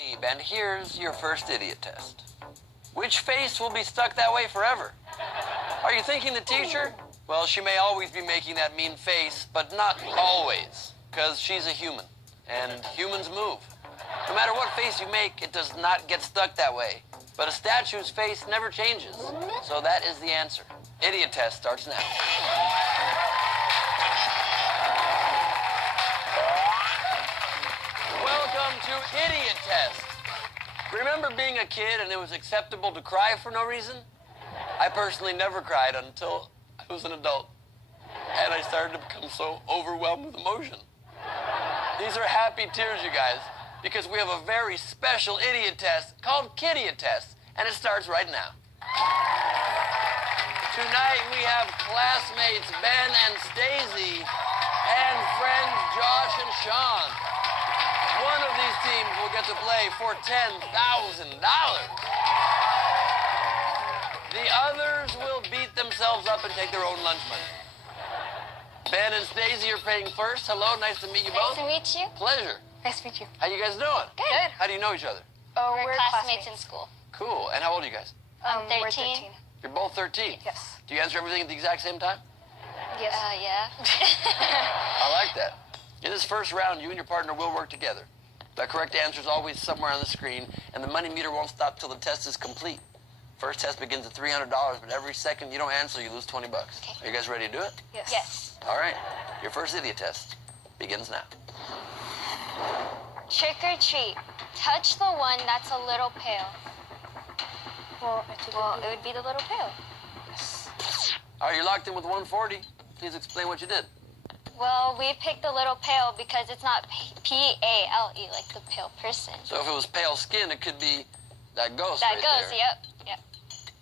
And here's your first idiot test. Which face will be stuck that way forever? Are you thinking the teacher? Well, she may always be making that mean face, but not always, because she's a human, and humans move. No matter what face you make, it does not get stuck that way. But a statue's face never changes, so that is the answer. Idiot test starts now. Welcome to Idiot Test. Remember being a kid and it was acceptable to cry for no reason? I personally never cried until I was an adult. And I started to become so overwhelmed with emotion. These are happy tears, you guys, because we have a very special idiot test called Kidiot Test, and it starts right now. Tonight we have classmates Ben and Stazy and friends Josh and Sean. One of these teams will get to play for $10,000. The others will beat themselves up and take their own lunch money. Ben and Stazy are playing first. Hello, nice to meet you both. Nice to meet you. Pleasure. Nice to meet you. How you guys doing? Good. How do you know each other? Oh, we're classmates in school. Cool. And how old are you guys? 13. We're 13. You're both 13? Yes. Do you answer everything at the exact same time? Yes. Yeah. I like that. In this first round, you and your partner will work together. The correct answer is always somewhere on the screen, and the money meter won't stop till the test is complete. First test begins at $300, but every second you don't answer, you lose 20 bucks. Okay. Are you guys ready to do it? Yes. Yes. All right. Your first idiot test begins now. Trick or treat. Touch the one that's a little pale. Well, It would be the little pale. All right, you're locked in with 140. Please explain what you did. Well, we picked the little pale because it's not P-A-L-E, like the pale person. So if it was pale skin, it could be that ghost That right goes, there. yep.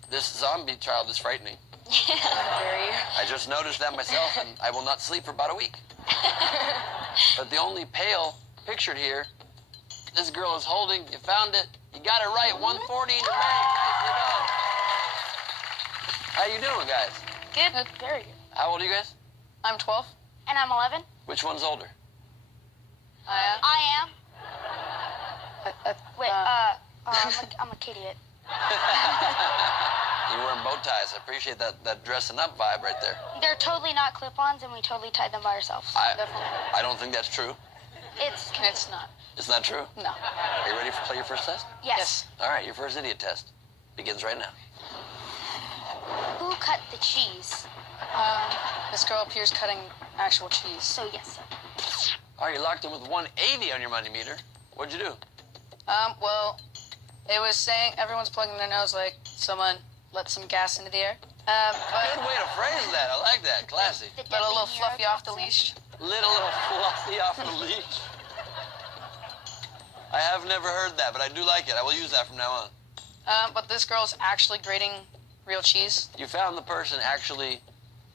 This zombie child is frightening. very. I just noticed that myself, and I will not sleep for about a week. But the only pale pictured here, this girl is holding. You found it. You got it right. 140 in your bank. Nicely done. How you doing, guys? Good. Very good. How old are you guys? I'm 12. And I'm 11. Which one's older? I am. Wait, I'm a Kidiot. You're wearing bow ties. I appreciate that dressing up vibe right there. They're totally not clip-ons, and we totally tied them by ourselves. I don't think that's true. It's not. It's not true? No. Are you ready to play your first test? Yes. All right, your first idiot test begins right now. Who cut the cheese? This girl appears cutting actual cheese. So yes, sir. All right, you're locked in with 180 on your money meter. What'd you do? Well, it was saying everyone's plugging their nose like someone let some gas into the air. Good way to phrase that. I like that. Classy. Let a little fluffy off the leash. Little fluffy off the leash. I have never heard that, but I do like it. I will use that from now on. But this girl's actually grating real cheese. You found the person actually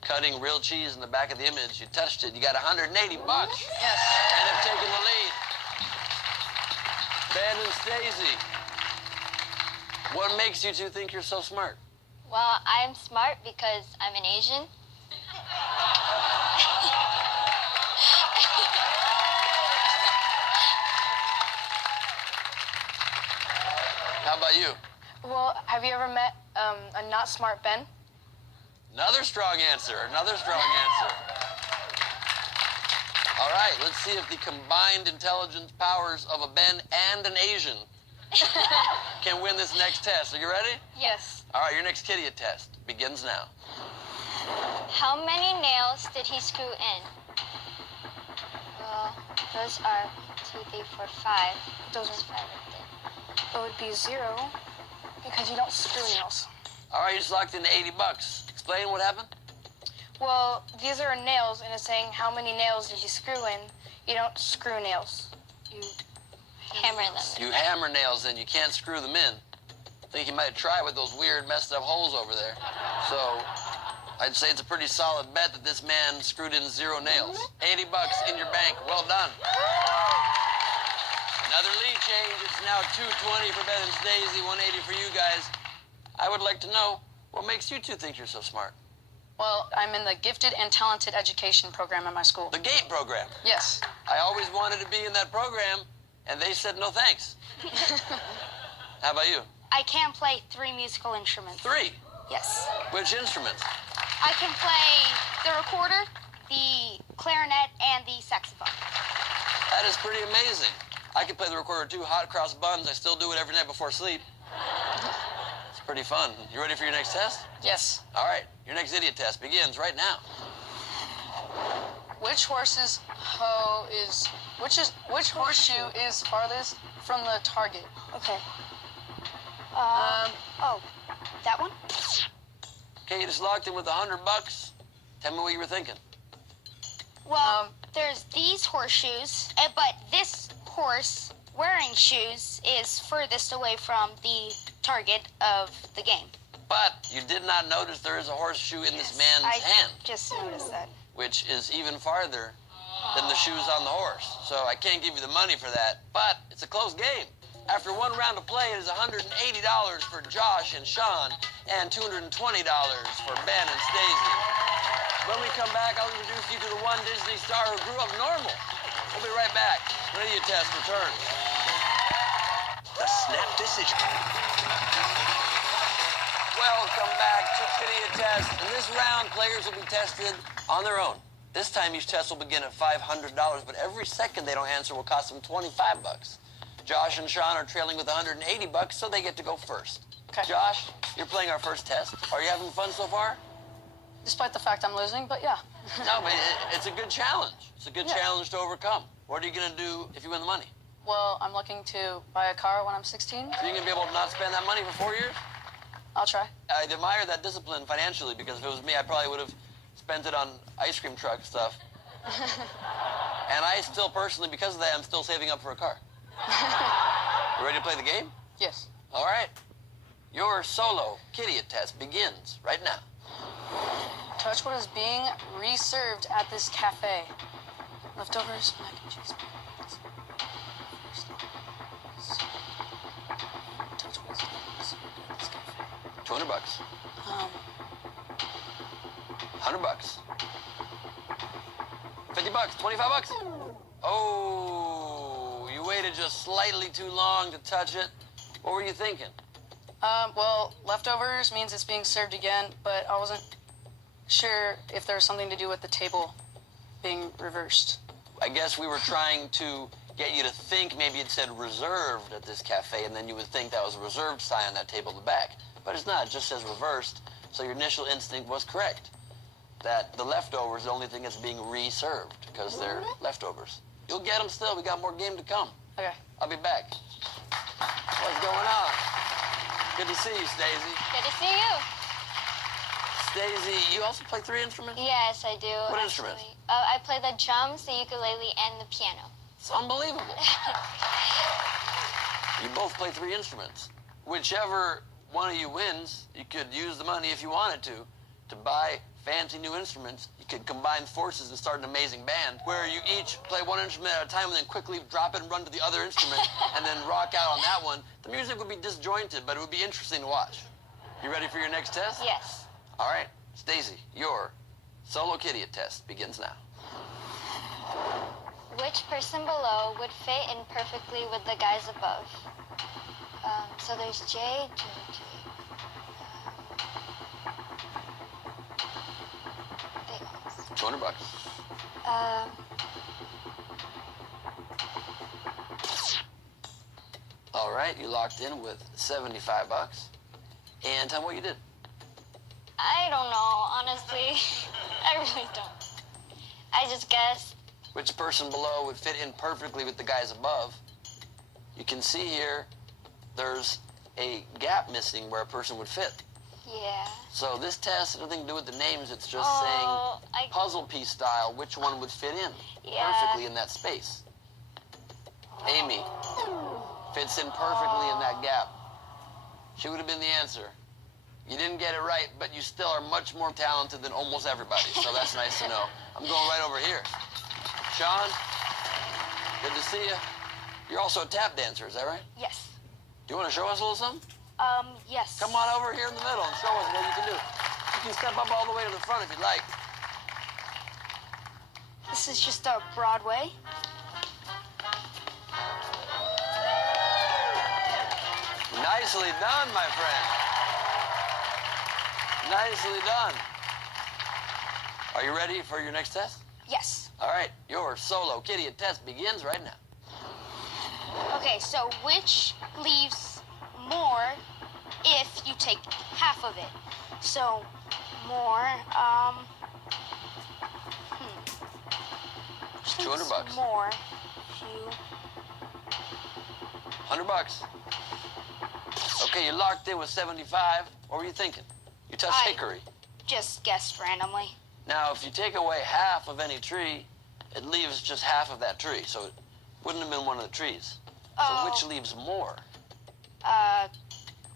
cutting real cheese in the back of the image. You touched it. You got 180 bucks. Yes. And have taken the lead. Ben and Stazy, what makes you two think you're so smart? Well, I'm smart because I'm an Asian. How about you? Well, have you ever met a not smart Ben? Another strong answer. Another strong answer. All right, let's see if the combined intelligence powers of a Ben and an Asian can win this next test. Are you ready? Yes. All right, your next Kidiot test begins now. How many nails did he screw in? Well, those are 2, 3, 4, 5. Those There's 5 right there. It would be 0 because you don't screw nails. All right, you just locked in 80 bucks. Explain what happened. Well, these are nails, and it's saying how many nails did you screw in. You don't screw nails. You Hammer them. You hammer nails in, you can't screw them in. I think you might try with those weird messed up holes over there. So I'd say it's a pretty solid bet that this man screwed in 0 nails. 80 bucks in your bank. Well done. Another lead change. It's now 220 for Ben and Stazy, 180 for you guys. I would like to know, what makes you two think you're so smart? Well, I'm in the Gifted and Talented Education program at my school. The GATE program. Yes. I always wanted to be in that program. and they said no thanks. How about you? I can play 3 musical instruments. 3? Yes. Which instruments? I can play the recorder, the clarinet, and the saxophone. That is pretty amazing. I can play the recorder too, hot cross buns. I still do it every night before sleep. It's pretty fun. You ready for your next test? Yes. All right, your next idiot test begins right now. Which horseshoe is farthest from the target? Okay. Oh, that one? Okay, you just locked in with $100. Tell me what you were thinking. Well, there's these horseshoes, but this horse wearing shoes is furthest away from the target of the game. But you did not notice there is a horseshoe in this man's I hand, just noticed that. which is even farther than the shoes on the horse. So I can't give you the money for that, but it's a close game. After one round of play, it is $180 for Josh and Sean, and $220 for Ben and Stacy. When we come back, I'll introduce you to the one Disney star who grew up normal. We'll be right back when Idiot Test returns. The Snap Decision. Welcome back to Idiot Test. In this round, players will be tested on their own. This time, each test will begin at $500, but every second they don't answer will cost them $25. Josh and Sean are trailing with $180, so they get to go first. Okay. Josh, you're playing our first test. Are you having fun so far? Despite the fact I'm losing, but yeah. No, but it's a good challenge. It's a good challenge to overcome. What are you going to do if you win the money? Well, I'm looking to buy a car when I'm 16. So you're going to be able to not spend that money for 4 years? I'll try. I'd admire that discipline financially, because if it was me, I probably would have spent it on ice cream truck stuff. And I still personally, because of that, I'm still saving up for a car. You ready to play the game? Yes. All right. Your solo Idiot Test begins right now. Touch what is being reserved at this cafe. Leftovers, mac and cheese. Touch what is being reserved at this cafe. $200. $100. $50. $25. Oh, you waited just slightly too long to touch it. What were you thinking? Well, leftovers means it's being served again, but I wasn't sure if there was something to do with the table being reversed. I guess we were trying to get you to think maybe it said reserved at this cafe, and then you would think that was a reserved sign on that table in the back. But it's not. It just says reversed. So your initial instinct was correct, that the leftovers are the only thing that's being reserved, because they're leftovers. You'll get them still. We got more game to come. Okay. I'll be back. What's going on? Good to see you, Stacy. Good to see you. Stacy, you also play 3 instruments? Yes, I do. What actually. instruments? I play the drums, the ukulele, and the piano. It's unbelievable. You both play 3 instruments. Whichever one of you wins, you could use the money if you wanted to buy fancy new instruments. You could combine forces and start an amazing band where you each play one instrument at a time and then quickly drop it and run to the other instrument and then rock out on that one. The music would be disjointed, but it would be interesting to watch. You ready for your next test? Yes. All right, Stacy, your solo Idiot Test begins now. Which person below would fit in perfectly with the guys above? So there's J. $200. All right, you locked in with $75. And tell me what you did. I don't know, honestly. I really don't. I just guessed. Which person below would fit in perfectly with the guys above? You can see here, there's a gap missing where a person would fit. Yeah. So this test has nothing to do with the names. It's just Oh, saying puzzle piece style, which one would fit in Yeah. perfectly in that space. Amy fits in perfectly in that gap. She would have been the answer. You didn't get it right, but you still are much more talented than almost everybody, so that's nice to know. I'm going right over here. Sean, good to see you. You're also a tap dancer, is that right? Yes. Do you want to show us a little something? Yes. Come on over here in the middle and show us what you can do. You can step up all the way to the front if you'd like. This is just a Broadway. Nicely done, my friend. Nicely done. Are you ready for your next test? Yes. All right, your solo kitty test begins right now. Okay, so which leaves more if you take half of it? So more, which leaves $200. more if you... $100. Okay, you locked in with 75. What were you thinking? You touched hickory. Just guessed randomly. Now, if you take away half of any tree, it leaves just half of that tree, so it wouldn't have been one of the trees. Oh. So which leaves more?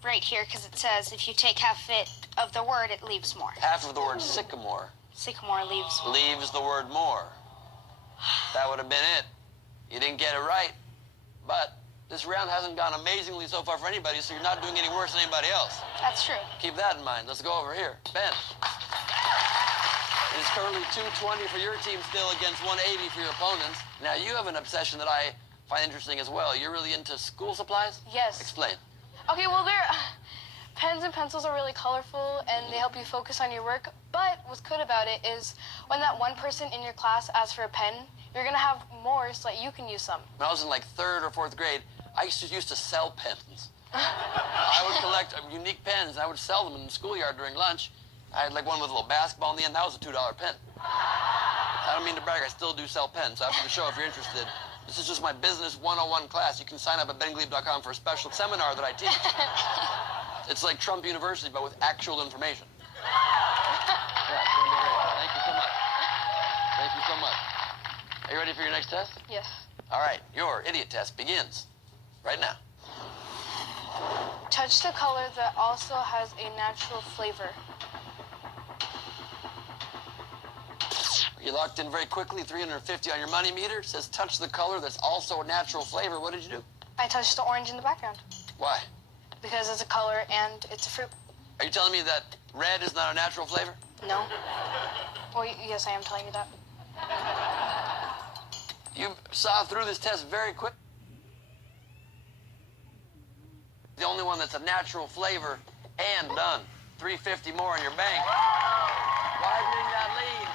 Right here, because it says if you take half of the word, it leaves more. Half of the word sycamore Sycamore leaves more. leaves the word more. That would have been it. You didn't get it right. But this round hasn't gone amazingly so far for anybody, so you're not doing any worse than anybody else. That's true. Keep that in mind. Let's go over here. Ben. It is currently 220 for your team still against 180 for your opponents. Now, you have an obsession that I find interesting as well. You're really into school supplies? Yes. Explain. Okay, well, pens and pencils are really colorful, and they help you focus on your work. But what's good about it is when that one person in your class asks for a pen, you're going to have more so that you can use some. When I was in like 3rd or 4th grade, I used to sell pens. I would collect unique pens, and I would sell them in the schoolyard during lunch. I had like one with a little basketball in the end. That was a $2 pen. I don't mean to brag. I still do sell pens. After the show, if you're interested, this is just my business 101 class. You can sign up at benglebe.com for a special seminar that I teach. It's like Trump University, but with actual information. Yeah, it's going to be great. Thank you so much. Thank you so much. Are you ready for your next test? Yes. All right, your idiot test begins right now. Touch the color that also has a natural flavor. You locked in very quickly, 350 on your money meter. It says touch the color that's also a natural flavor. What did you do? I touched the orange in the background Why? because it's a color and it's a fruit. Are you telling me that red is not a natural flavor? No. Well, yes, I am telling you that. You saw through this test very quick. The only one that's a natural flavor and done. 350 more in your bank. Widening that lead.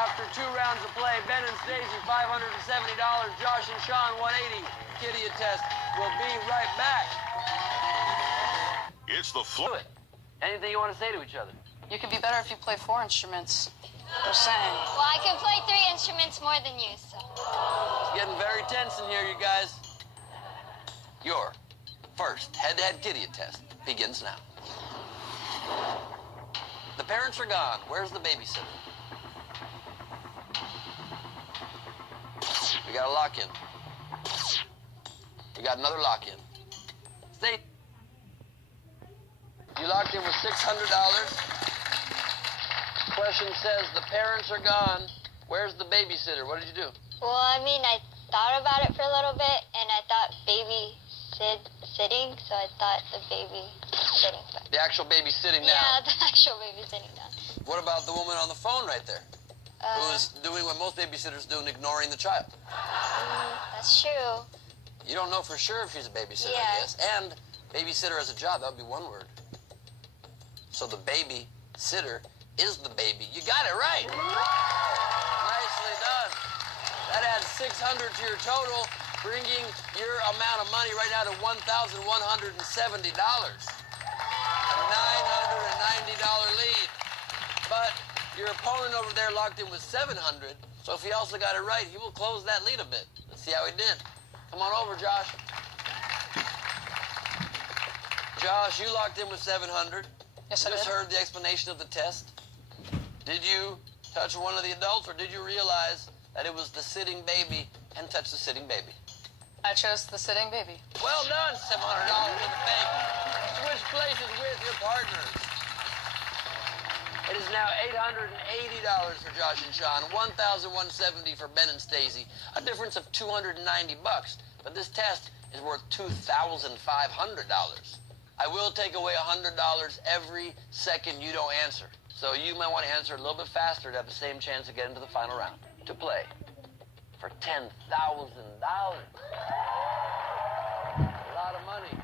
After 2 rounds of play, Ben and Stazy, $570. Josh and Sean, 180. Kitty test. We'll be right back. It's the Do it. Anything you want to say to each other? You could be better if you play 4 instruments. I'm saying. Well, I can play 3 instruments more than you, so. It's getting very tense in here, you guys. Your first head-to-head kitty test begins now. The parents are gone. Where's the babysitter? We got a lock-in. We got another lock-in. Stay. You locked in with $600. Question says the parents are gone. Where's the babysitter? What did you do? Well, I mean, I thought about it for a little bit, and I thought sitting, so I thought the baby sitting. The actual baby sitting down. Yeah, the actual baby sitting down. What about the woman on the phone right there? Who is doing what most babysitters do and ignoring the child? That's true. You don't know for sure if she's a babysitter, Yeah. I guess. And babysitter as a job, that would be one word. So the babysitter is the baby. You got it right. Nicely done. That adds 600 to your total, bringing your amount of money right now to $1,170. A $990 lead. But your opponent over there locked in with 700, so if he also got it right, he will close that lead a bit. Let's see how he did. Come on over, Josh. Josh, you locked in with 700. Yes, I Just did. heard the explanation of the test. Did you touch one of the adults, or did you realize that it was the sitting baby and touch the sitting baby? I chose the sitting baby. Well done, $700 in the bank. Switch places with your partners. It is now $880 for Josh and Sean, $1,170 for Ben and Stazy, a difference of $290. But this test is worth $2,500. I will take away $100 every second you don't answer. So you might want to answer a little bit faster to have the same chance to get into the final round. To play for $10,000. A lot of money.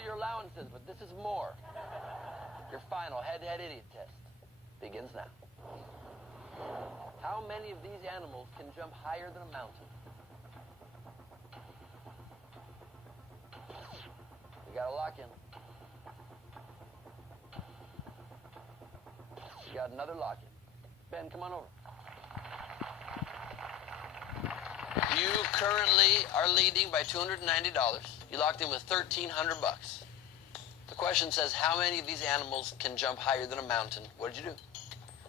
what your allowance is, but this is more. Your final head-to-head idiot test begins now. How many of these animals can jump higher than a mountain? We gotta lock in. You got another lock in. Ben, come on over. You currently are leading by $290. You locked in with $1,300. The question says, how many of these animals can jump higher than a mountain? What did you do?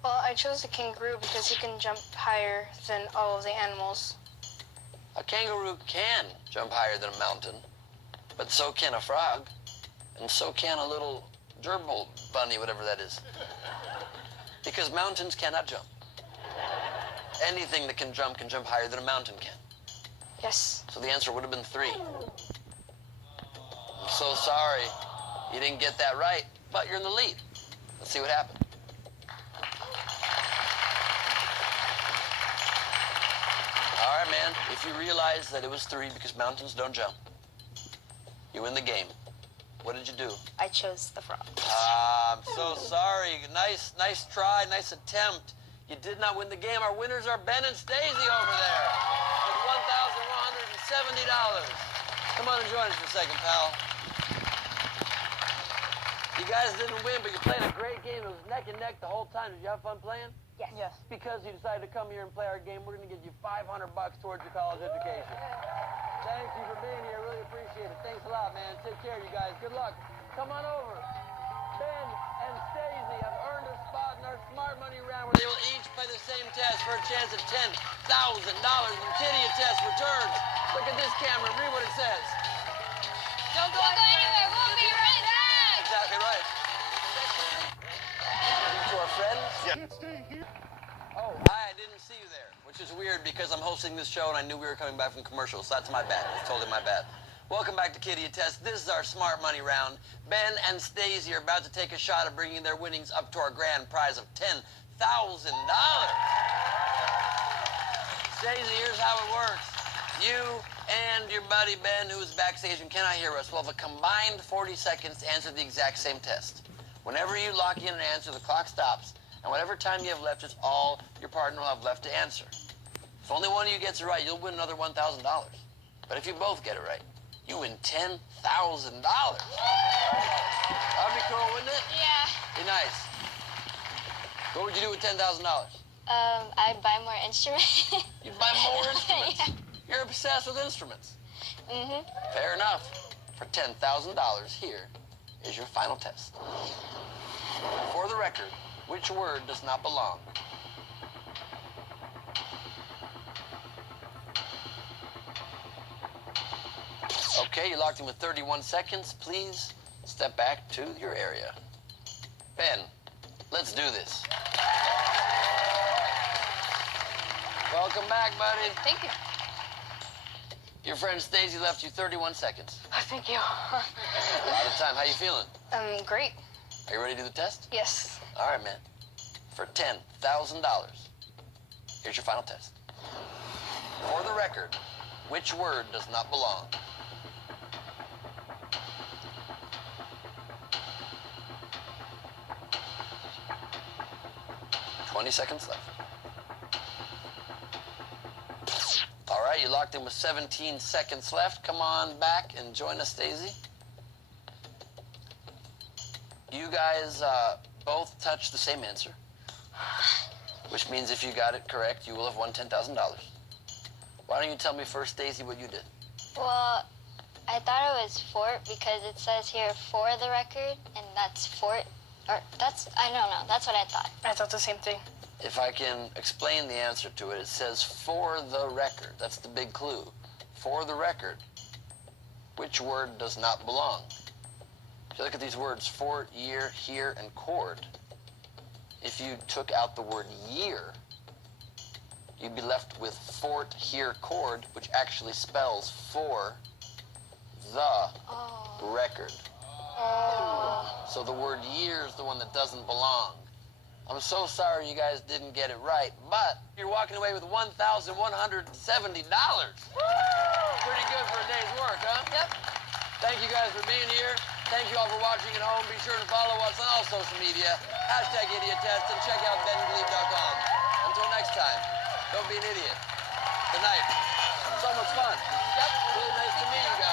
Well, I chose the kangaroo because he can jump higher than all of the animals. A kangaroo can jump higher than a mountain, but so can a frog, and so can a little gerbil bunny, whatever that is. Because mountains cannot jump. Anything that can jump higher than a mountain can. Yes. So the answer would have been 3. I'm so sorry you didn't get that right, but you're in the lead. Let's see what happened. All right, man, if you realize that it was 3 because mountains don't jump, you win the game. What did you do? I chose the frog. I'm so sorry. Nice try, nice attempt. You did not win the game. Our winners are Ben and Stazy over there with $1,170. Come on and join us for a second, pal. You guys didn't win, but you played a great game. It was neck and neck the whole time. Did you have fun playing? Yes. Yes. Because you decided to come here and play our game, we're going to give you $500 towards your college education. Thank you for being here. Really appreciate it. Thanks a lot, man. Take care, you guys. Good luck. Come on over. Ben and Stazy have earned a spot in our Smart Money round where they will each play the same test for a chance at $10,000 when Kitty Test returns. Look at this camera. Read what it says. Don't go anywhere. We'll be right back. Exactly right. To our friends. Oh, hi, I didn't see you there, which is weird because I'm hosting this show and I knew we were coming back from commercials, so that's my bad. That's totally my bad. Welcome back to Kitty Test. This is our Smart Money round. Ben and Stazy are about to take a shot at bringing their winnings up to our grand prize of $10,000. Stazy, here's how it works. You and your buddy Ben, who is backstage and cannot hear us, will have a combined 40 seconds to answer the exact same test. Whenever you lock in an answer, the clock stops, and whatever time you have left is all your partner will have left to answer. If only one of you gets it right, you'll win another $1,000. But if you both get it right, you win $10,000. That'd be cool, wouldn't it? Yeah. Be nice. What would you do with $10,000? I'd buy more instruments. You'd buy more instruments. Yeah. You're obsessed with instruments. Mm-hmm. Fair enough. For $10,000, here is your final test. For the record, which word does not belong? Okay, you're locked in with 31 seconds. Please step back to your area. Ben, let's do this. Welcome back, buddy. Thank you. Your friend Stacy left you 31 seconds. Thank you. A lot of time. How you feeling? Great. Are you ready to do the test? Yes. All right, man. For $10,000, here's your final test. For the record, which word does not belong? $20 seconds left. All right, you locked in with 17 seconds left. Come on back and join us, Stacy. You guys both touched the same answer, which means if you got it correct, you will have won $10,000. Why don't you tell me first, Stacy, what you did? Well, I thought it was fort because it says here for the record, and that's fort. Or that's, I don't know, that's what I thought. I thought the same thing. If I can explain the answer to it, it says for the record. That's the big clue. For the record, which word does not belong? If you look at these words, fort, year, here, and chord, if you took out the word year, you'd be left with fort, here, chord, which actually spells for the record. So the word year is the one that doesn't belong. I'm so sorry you guys didn't get it right, but you're walking away with $1,170. Pretty good for a day's work, huh? Yep. Thank you guys for being here. Thank you all for watching at home. Be sure to follow us on all social media. #IdiotTest and check out BenGlebe.com. Until next time, don't be an idiot. Good night. So much fun. Yep. Really nice to meet you guys.